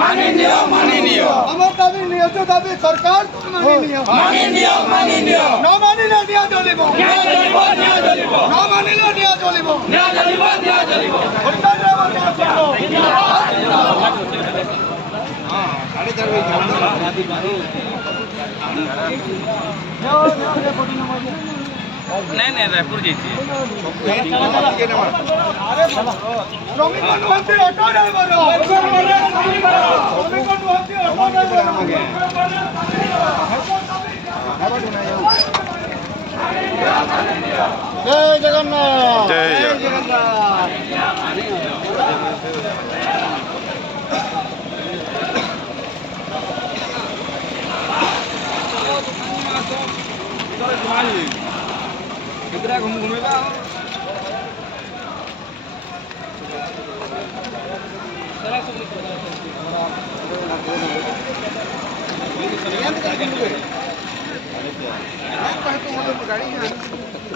আমার দাবি ন্যায্য দাবি সরকার মানি নিও না মানিলে নিয়া জ্বলিব না মানিলে নিয়া জ্বলিব नहीं नहीं रायपुर जाइए শ্রমিক অনুমতি অটো ড্রাইভার শ্রমিক অনুমতি অটো ড্রাইভার জয় জগন্নাথ জয় জগন্নাথ घूमेगा गाड़ी